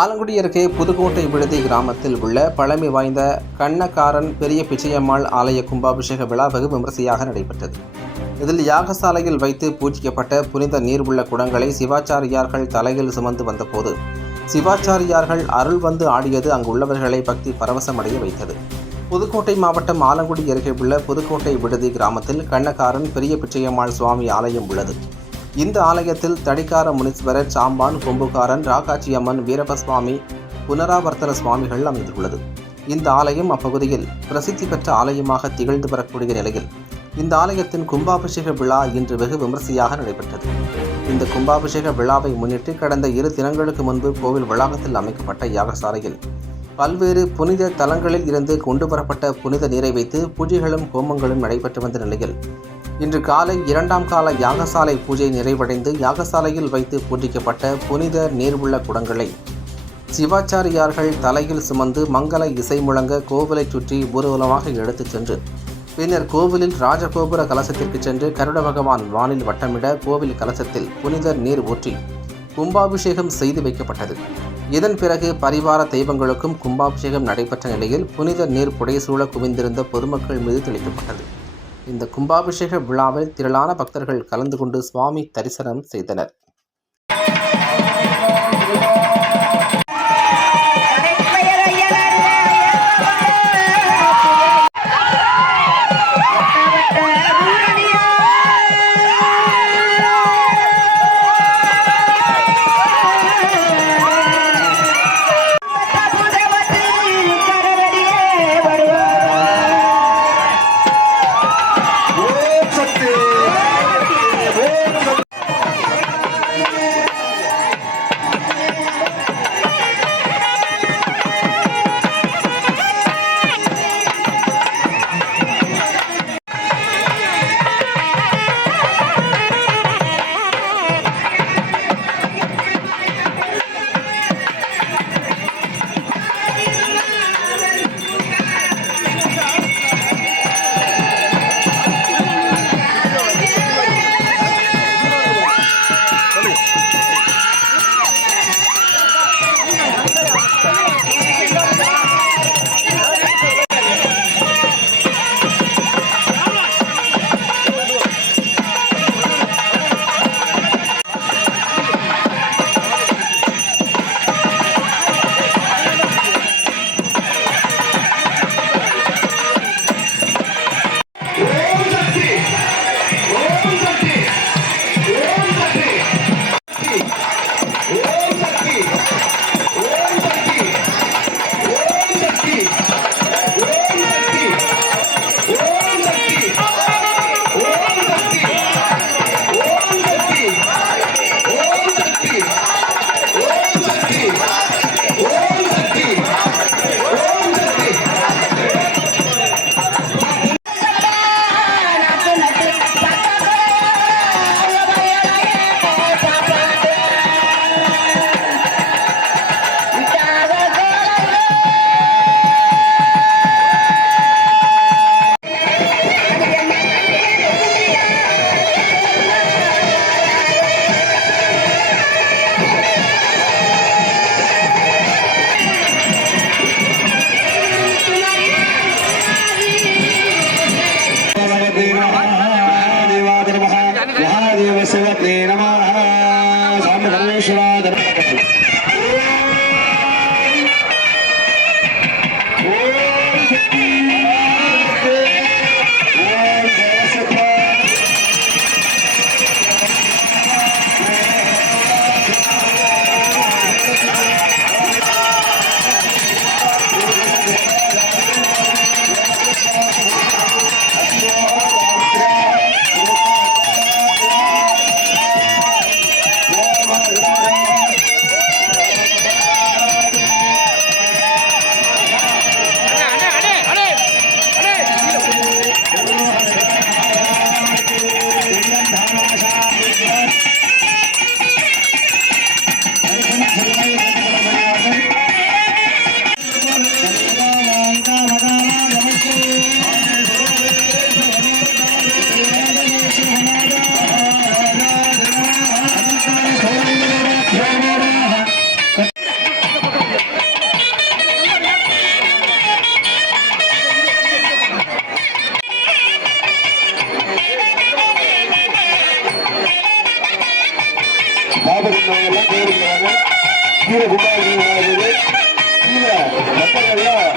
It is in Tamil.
ஆலங்குடி அருகே புதுக்கோட்டை விடுதி கிராமத்தில் உள்ள பழமை வாய்ந்த கண்ணக்காரன் பெரிய பிச்சையம்மாள் ஆலய கும்பாபிஷேக விழா வெகு விமரிசையாக நடைபெற்றது. இதில் யாகசாலையில் வைத்து பூஜிக்கப்பட்ட புனித நீர் உள்ள குடங்களை சிவாச்சாரியார்கள் தலையில் சுமந்து வந்தபோது சிவாச்சாரியார்கள் அருள் வந்து ஆடியது அங்குள்ளவர்களை பக்தி பரவசமடைய வைத்தது. புதுக்கோட்டை மாவட்டம் ஆலங்குடி அருகே உள்ள புதுக்கோட்டை விடுதி கிராமத்தில் கண்ணக்காரன் பெரிய பிச்சையம்மாள் சுவாமி ஆலயம் உள்ளது. இந்த ஆலயத்தில் தடிக்கார முனீஸ்வரர் சாம்பான் கொம்புகாரன் ராகாச்சியம்மன் வீரபசுவாமி புனராவர்த்தன சுவாமிகள் அமைந்துள்ளது. இந்த ஆலயம் அப்பகுதியில் பிரசித்தி பெற்ற ஆலயமாக திகழ்ந்து வரக்கூடிய நிலையில் இந்த ஆலயத்தின் கும்பாபிஷேக விழா இன்று வெகு விமரிசையாக நடைபெற்றது. இந்த கும்பாபிஷேக விழாவை முன்னிட்டு கடந்த இரு தினங்களுக்கு முன்பு கோவில் வளாகத்தில் அமைக்கப்பட்ட யாகசாலையில் பல்வேறு புனித தலங்களில் இருந்து கொண்டு வரப்பட்ட புனித நீரை வைத்து பூஜைகளும் ஹோமங்களும் நடைபெற்று வந்த நிலையில் இன்று காலை இரண்டாம் கால யாகசாலை பூஜை நிறைவடைந்து யாகசாலையில் வைத்து பூஜிக்கப்பட்ட புனித நீர்வுள்ள குடங்களை சிவாச்சாரியார்கள் தலையில் சுமந்து மங்கள இசை முழங்க கோவிலை சுற்றி ஊர்வலமாக எடுத்துச் சென்று பின்னர் கோவிலில் ராஜகோபுர கலசத்திற்கு சென்று கருட பகவான் வானில் வட்டமிட கோவில் கலசத்தில் புனித நீர் ஊற்றி கும்பாபிஷேகம் செய்து வைக்கப்பட்டது. இதன் பிறகு பரிவார தெய்வங்களுக்கும் கும்பாபிஷேகம் நடைபெற்ற நிலையில் புனித நீர் புடைசூழ குவிந்திருந்த பொதுமக்கள் மீது தெளிக்கப்பட்டது. இந்த கும்பாபிஷேக விழாவில் திரளான பக்தர்கள் கலந்து கொண்டு சுவாமி தரிசனம் செய்தனர். பாபரி மாவட்டம் பேருந்தாங்க கீழே குண்டாடி கீழே மக்கள் எல்லாம்